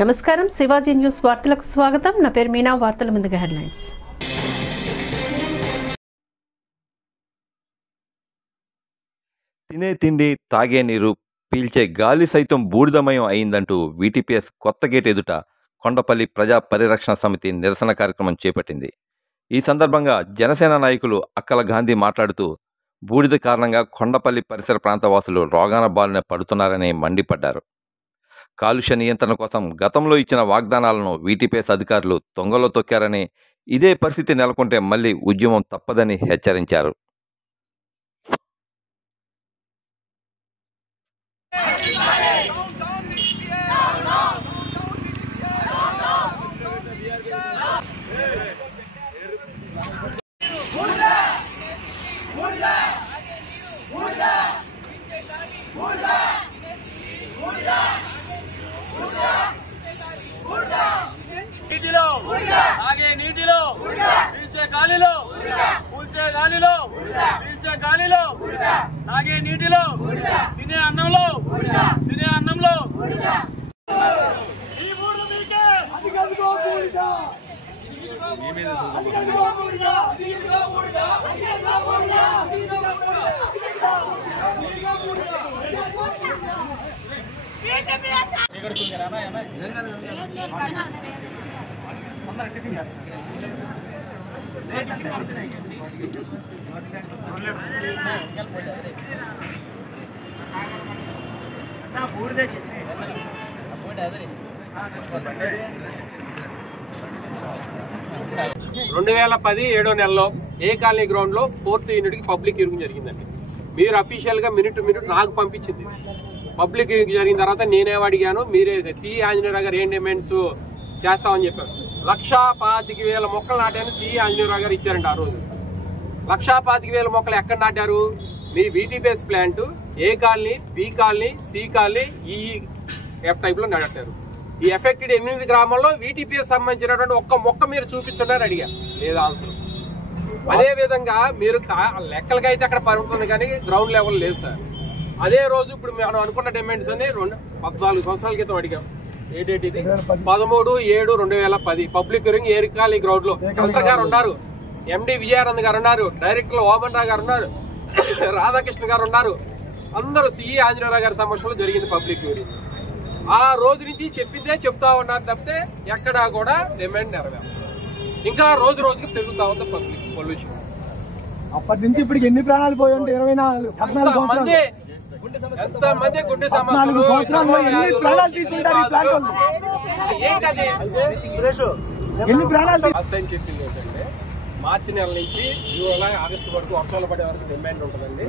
నమస్కారం, శివాజీ న్యూస్ వార్తలకు స్వాగతం. నా పేరు మీనా. వార్తల ముందుగా హెడ్లైన్స్. తినే తిండి, తాగే నీరు, పీల్చే గాలి సైతం బూడిదమయం అయిందంటూ వీటీపీఎస్ కొత్త గేట్ ఎదుట కొండపల్లి ప్రజా పరిరక్షణ సమితి నిరసన కార్యక్రమం చేపట్టింది. ఈ సందర్భంగా జనసేన నాయకులు అక్కల గాంధీ మాట్లాడుతూ బూడిద కారణంగా కొండపల్లి పరిసర ప్రాంత వాసులు రోగాన బారిన పడుతున్నారని మండిపడ్డారు. కాలుష్య నియంత్రణ కోసం గతంలో ఇచ్చిన వాగ్దానాలను వీటీపీఎస్ అధికారులు తొంగలో తొక్కారని, ఇదే పరిస్థితి నెలకొంటే మళ్లీ ఉద్యమం తప్పదని హెచ్చరించారు. నీటిలో తాగే నీటిలో పీల్చే గాలిలో కూల్చే గాలిలో పీల్చే గాలిలో తాగే నీటిలో తినే అన్నంలో నెలలో ఏ కాలనీ గ్రౌండ్ లో 4th యూనిట్ కి పబ్లిక్ హీరింగ్ జరిగిందండి. మీరు అఫీషియల్ గా మినిట్ నాకు పంపించింది. పబ్లిక్ హీరింగ్ జరిగిన తర్వాత నేనేం అడిగాను, మీరే సిఈ ఆంజనేయరావు గారు ఏం డిమాండ్స్ చేస్తామని చెప్పారు. 1,25,000 మొక్కలు నాటాను సిఈ ఆంజనేయరావు గారు ఇచ్చారండి. ఆ రోజు 1,25,000 మొక్కలు ఎక్కడ నాటారు? మీ VTPS plant A colony, B colony, C colony, EF type లో నాటారు. ఈ ఎఫెక్టెడ్ 8 గ్రామాల్లో వీటీపీఎస్ సంబంధించినటువంటి ఒక్క మొక్క మీరు చూపించండి అని అడిగారు. లేదా ఆన్సర్. అదే విధంగా మీరు లెక్కలకైతే అక్కడ పరుగుతుంది కానీ గ్రౌండ్ లెవెల్ లేదు సార్. అదే రోజు ఇప్పుడు మనం అనుకున్న డిమాండ్స్ అని 14 సంవత్సరాల క్రితం అడిగాం. ఏంటి 13/7/2010 పబ్లిక్ హీరింగ్ ఏరికాలి గ్రౌండ్ లో కలెక్టర్ గారు ఉన్నారు, ఎండి విజయానంద్ గారు ఉన్నారు, డైరెక్టర్ ఓమన్ రావు గారు ఉన్నారు, రాధాకృష్ణ గారు ఉన్నారు. అందరూ సిఈ ఆంజనేయరావు గారి సమక్షంలో జరిగింది పబ్లిక్ హీరింగ్. ఆ రోజు నుంచి చెప్పిందే చెప్తా ఉన్నారు తప్పితే ఎక్కడా కూడా డిమాండ్ నెరవేరు. ఇంకా రోజు రోజుకి పెరుగుతా ఉంది పబ్లిక్ పొల్యూషన్. అప్పటి నుంచి ఇప్పటికి ఎన్ని ప్రాణాలు పోయి ఉంటే 14 మంది ఎంతమంది గుండె సమస్యలు లాస్ట్ టైం చెప్పింది ఏంటంటే మార్చి నెల నుంచి జూలై ఆగస్టు వరకు వర్షాలు పడే వరకు డిమాండ్ ఉంటుందండి.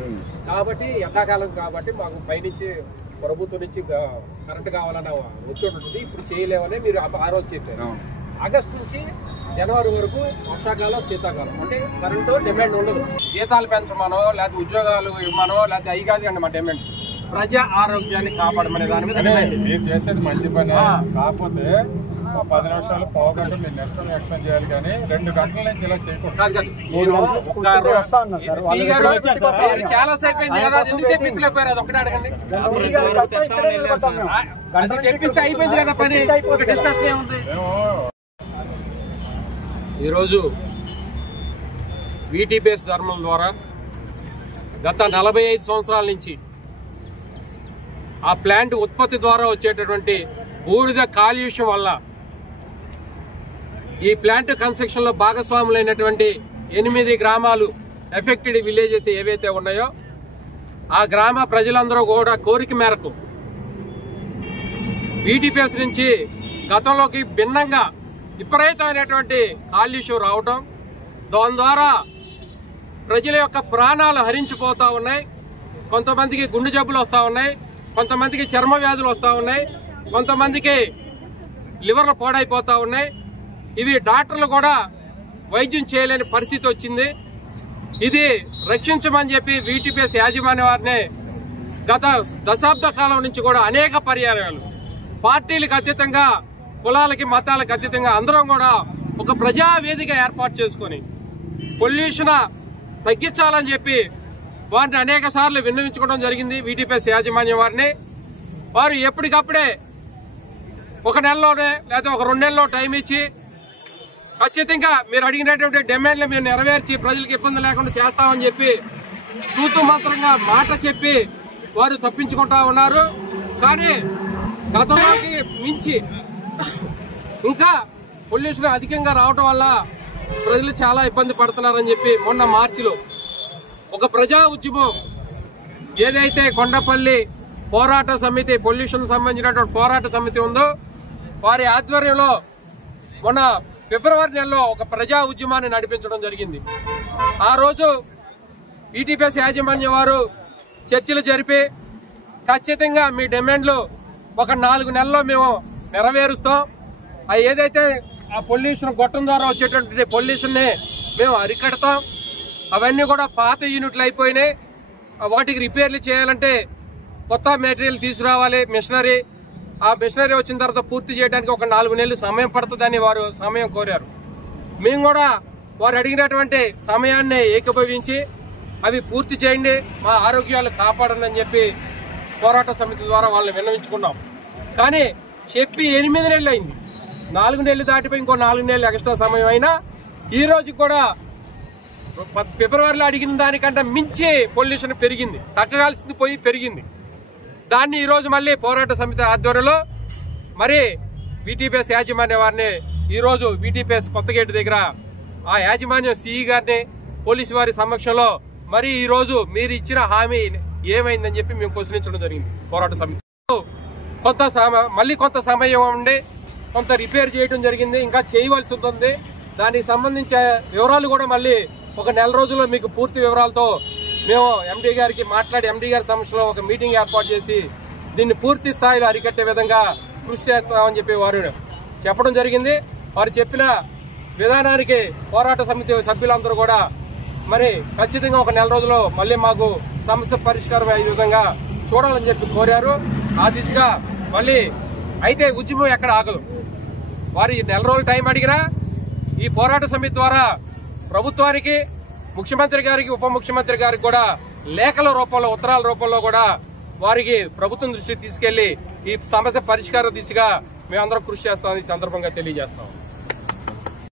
కాబట్టి ఎండాకాలం కాబట్టి మాకు పైనుంచి ప్రభుత్వం నుంచి కరెంట్ కావాలన్న ఒత్తిడి ఉంటుంది. ఇప్పుడు చేయలేమని మీరు ఆ రోజు చెప్పారు. ఆగస్టు నుంచి జనవరి వరకు వర్షాకాలం, శీతాకాలం అంటే కరెంటు డిమాండ్ ఉండదు. జీతాలు పెంచమనో లేకపోతే ఉద్యోగాలు ఇవ్వమనో లేకపోతే అవి కాదు అండి మా డిమాండ్స్. ప్రజా ఆరోగ్యాన్ని కాపాడమనే దాని మీద డిమాండ్. మీరు చేసేది మంచి పని, కాకపోతే 10 నిమిషాలు పావుగంట మీరు నిరసన వ్యక్తం చేయాలి కానీ 2 గంటల నుంచి ఇలా చేయకూడదు. చాలా సేపు అయింది కదా, ఎందుకు తెప్పించలేకపోయారు? అది ఒకటే అడగండి. అది తెప్పిస్తే అయిపోయింది కదా పని, ఒక డిస్కషన్ ఏముంది? ఈరోజు వీటీపీఎస్ ధర్మం ద్వారా గత 45 సంవత్సరాల నుంచి ఆ ప్లాంట్ ఉత్పత్తి ద్వారా వచ్చేటటువంటి బూడిద కాలుష్యం వల్ల ఈ ప్లాంట్ కన్స్ట్రక్షన్ లో భాగస్వాములైనటువంటి 8 గ్రామాలు, ఎఫెక్టెడ్ విలేజెస్ ఏవైతే ఉన్నాయో ఆ గ్రామ ప్రజలందరూ కూడా కోరిక మేరకు వీటీపీఎస్ నుంచి గతంలోకి భిన్నంగా విపరీతమైనటువంటి కాలుష్యం రావటం, దాని ద్వారా ప్రజల యొక్క ప్రాణాలు హరించిపోతా ఉన్నాయి. కొంతమందికి గుండె జబ్బులు వస్తూ ఉన్నాయి, కొంతమందికి చర్మ వ్యాధులు వస్తూ ఉన్నాయి, కొంతమందికి లివర్లు పాడైపోతా ఉన్నాయి. ఇవి డాక్టర్లు కూడా వైద్యం చేయలేని పరిస్థితి వచ్చింది. ఇది రక్షించమని చెప్పి వీటీపీఎస్ యాజమాన్య వారిని గత దశాబ్ద కాలం నుంచి కూడా అనేక పర్యాయాలు పార్టీలకు అతీతంగా, కులాలకి మతాలకు అతీతంగా అందరం కూడా ఒక ప్రజావేదిక ఏర్పాటు చేసుకుని పొల్యూషన్ తగ్గించాలని చెప్పి వారిని అనేక సార్లు విన్నవించుకోవడం జరిగింది. వీటీపీఎస్ యాజమాన్యం వారిని వారు ఎప్పటికప్పుడే ఒక నెలలోనే లేదా ఒక 2 నెలల్లో టైం ఇచ్చి ఖచ్చితంగా మీరు అడిగినటువంటి డిమాండ్లు మేము నెరవేర్చి ప్రజలకు ఇబ్బంది లేకుండా చేస్తామని చెప్పి తూతు మంత్రంగా మాట చెప్పి వారు తప్పించుకుంటా ఉన్నారు. కానీ గతంలోకి మించి ఇంకా పొల్యూషన్ అధికంగా రావడం వల్ల ప్రజలు చాలా ఇబ్బంది పడుతున్నారని చెప్పి మొన్న మార్చిలో ఒక ప్రజా ఉద్యమం ఏదైతే కొండపల్లి పోరాట సమితి పొల్యూషన్ సంబంధించినటువంటి పోరాట సమితి ఉందో వారి ఆధ్వర్యంలో మొన్న ఫిబ్రవరి నెలలో ఒక ప్రజా ఉద్యమాన్ని నడిపించడం జరిగింది. ఆ రోజు ఈటీపీఎస్ యాజమాన్యం వారు చర్చలు జరిపి ఖచ్చితంగా మీ డిమాండ్లు ఒక 4 నెలల్లో మేము నెరవేరుస్తాం, ఏదైతే ఆ పొల్యూషన్ గొట్టం ద్వారా వచ్చేటువంటి పొల్యూషన్ ని మేము అరికడతాం, అవన్నీ కూడా పాత యూనిట్లు అయిపోయినాయి, వాటికి రిపేర్లు చేయాలంటే కొత్త మెటీరియల్ తీసుకురావాలి మిషనరీ, ఆ మిషనరీ వచ్చిన తర్వాత పూర్తి చేయడానికి ఒక 4 నెలలు సమయం పడుతుందని వారు సమయం కోరారు. మేము కూడా వారు అడిగినటువంటి సమయాన్ని ఏకీభవించి అవి పూర్తి చేయండి, మా ఆరోగ్యాలు కాపాడండి అని చెప్పి పోరాట సమితి ద్వారా వాళ్ళని విన్నవించుకున్నాం. కానీ చెప్పి 8 నెలలు అయింది, 4 నెలలు దాటిపోయి ఇంకో 4 నెలలు ఎక్స్ట్రా సమయం అయినా ఈ రోజు కూడా ఫిబ్రవరిలో అడిగిన దానికంటే మించి పొల్యూషన్ పెరిగింది, తగ్గగాల్సింది పోయి పెరిగింది. దాన్ని ఈ రోజు మళ్ళీ పోరాట సమితి ఆధ్వర్యంలో మరి వీటీపీఎస్ యాజమాన్య వారిని ఈ రోజు వీటీపీఎస్ కొత్త గేటు దగ్గర ఆ యాజమాన్యం సిఈ గారిని పోలీసు వారి సమక్షంలో మరి ఈ రోజు మీరు ఇచ్చిన హామీ ఏమైందని చెప్పి మేము ప్రశ్నించడం జరిగింది. పోరాట సమితి మళ్ళీ కొంత సమయం ఉండి కొంత రిపేర్ చేయడం జరిగింది, ఇంకా చేయవలసి ఉంటుంది. దానికి సంబంధించిన వివరాలు కూడా మళ్ళీ ఒక 1 నెల రోజుల్లో మీకు పూర్తి వివరాలతో మేము ఎండీ గారికి మాట్లాడి ఎండీ గారి సమక్షంలో ఒక మీటింగ్ ఏర్పాటు చేసి దీన్ని పూర్తి స్థాయిలో అరికట్టే విధంగా కృషి చేస్తామని చెప్పి వారు చెప్పడం జరిగింది. వారు చెప్పిన విధానానికి పోరాట సమితి సభ్యులందరూ కూడా మరి ఖచ్చితంగా ఒక 1 నెల రోజుల్లో మళ్ళీ మాకు సమస్య పరిష్కారం అయ్యే విధంగా చూడాలని చెప్పి కోరారు. ఆ దిశగా మళ్ళీ అయితే ఉద్యమం ఎక్కడ ఆగదు. వారు 1 నెల రోజులు టైం అడిగినా ఈ పోరాట సమితి ద్వారా ప్రభుత్వానికి, ముఖ్యమంత్రి గారికి, ఉప ముఖ్యమంత్రి గారికి కూడా లేఖల రూపంలో, ఉత్తరాల రూపంలో కూడా వారికి ప్రభుత్వం దృష్టికి తీసుకెళ్లి ఈ సమస్య పరిష్కార దిశగా మేమందరం కృషి చేస్తామని ఈ సందర్భంగా తెలియజేస్తాం.